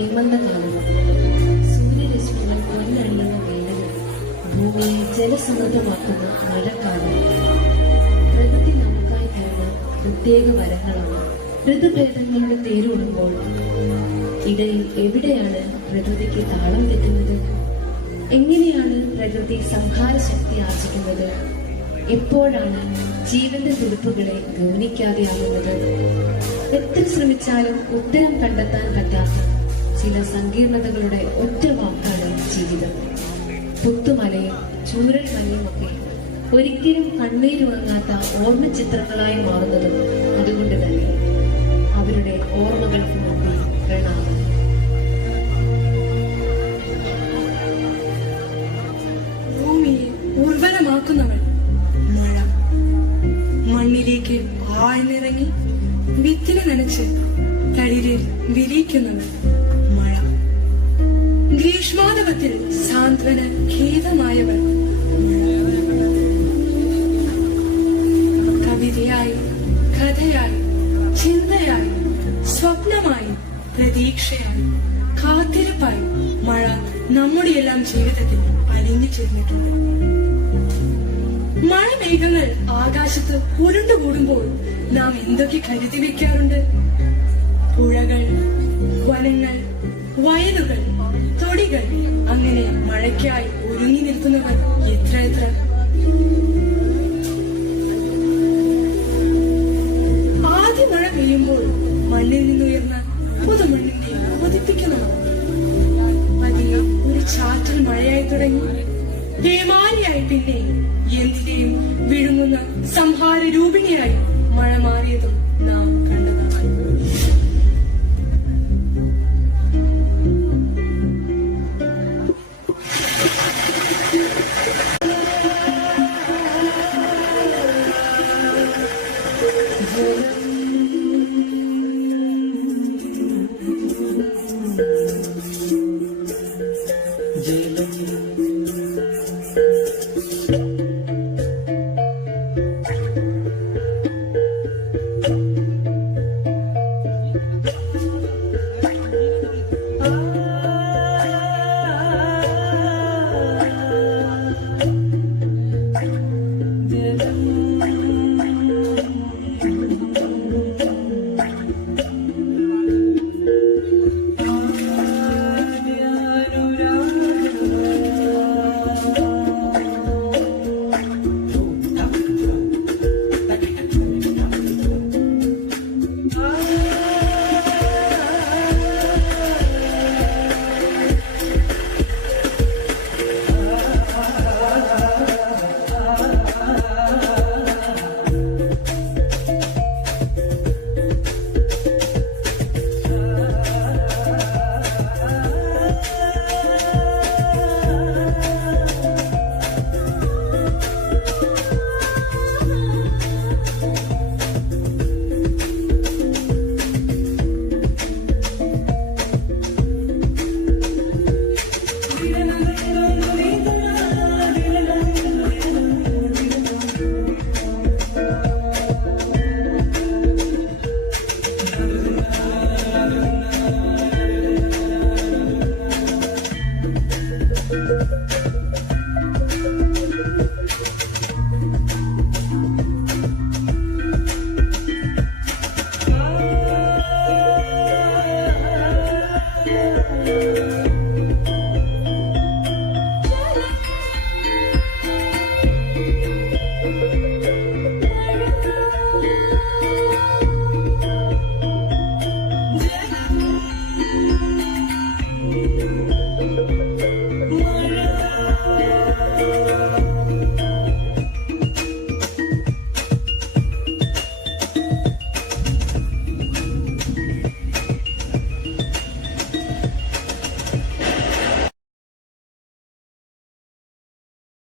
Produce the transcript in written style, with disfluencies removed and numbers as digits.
ഹേമന്തകാലം സൂര്യരശ്മികൾ പൊന്നണിയുന്ന വേളയിൽ ഭൂമിയെ ജലസമൃദ്ധമാക്കുന്ന മഴക്കാലം പ്രകൃതി നമുക്കായി തരുന്ന പ്രത്യേക വരങ്ങളാണ്. ഋതുഭേദങ്ങളുടെ തേരോടുമ്പോൾ ഇടയിൽ എവിടെയാണ് പ്രകൃതിക്ക് താളം തെറ്റുന്നത്? എങ്ങനെയാണ് പ്രകൃതി സംഹാരശക്തി ആർജിക്കുന്നത്? എപ്പോഴാണ് ജീവന്റെ തുടിപ്പുകളെ ഗൗനിക്കാതെയാകുന്നത്? എത്ര ശ്രമിച്ചാലും ഉത്തരം കണ്ടെത്താൻ പറ്റാത്ത ചില സങ്കീർണതകളുടെ ഒറ്റ വാക്കാണ് ജീവിതം. പുത്തുമലയും ചൂരൽ മലയുമൊക്കെ ഒരിക്കലും കണ്ണീരുണങ്ങാത്ത ഓർമ്മചിത്രങ്ങളായി മാറുന്നതും അതുകൊണ്ട് തന്നെ. അവരുടെ ഓർമ്മകൾക്ക് മുമ്പിൽ പ്രണാമം. ഭൂമിയെ ഉർവരമാക്കുന്നവൾ മഴ. മണ്ണിലേക്ക് ആഴ്ന്നിറങ്ങി വിത്തിനെ നനച്ച് തളിരിൽ വിരിയിക്കുന്നവൾ മഴ. ഗ്രീഷ്മാതപത്തിൽ സാന്ത്വന ഖേദമായവൾ കവിതയായി, കഥയായി, ചിന്തയായി, സ്വപ്നമായി, പ്രതീക്ഷയായി, കാത്തിരിപ്പായി മഴ നമ്മുടെ എല്ലാം ജീവിതത്തിൽ അലിഞ്ഞു ചേർന്നിട്ടുണ്ട്. മഴമേഘങ്ങൾ ആകാശത്ത് ഉരുണ്ടുകൂടുമ്പോൾ നാം എന്തൊക്കെ കരുതി വെക്കാറുണ്ട്? പുഴകൾ, വനങ്ങൾ, വയലുകൾ, തൊടികൾ, അങ്ങനെ മഴയ്ക്കായി ഒരുങ്ങി നിൽക്കുന്നവർ എത്ര എത്ര. ആദ്യ മഴ പെയ്യുമ്പോൾ മണ്ണിൽ നിന്നുയർന്ന പുതുമണ്ണിന്റെ കൊതിപ്പിക്കുന്നവർ പതിയെ ഒരു ചാറ്റൽ മഴയായി തുടങ്ങി. ഹേമാലിയായി പിന്നെ എന്തിനേയും വിഴുങ്ങുന്ന സംഹാര രൂപിണിയായി മഴ മാറിയതും നാം കണ്ടതാണ്.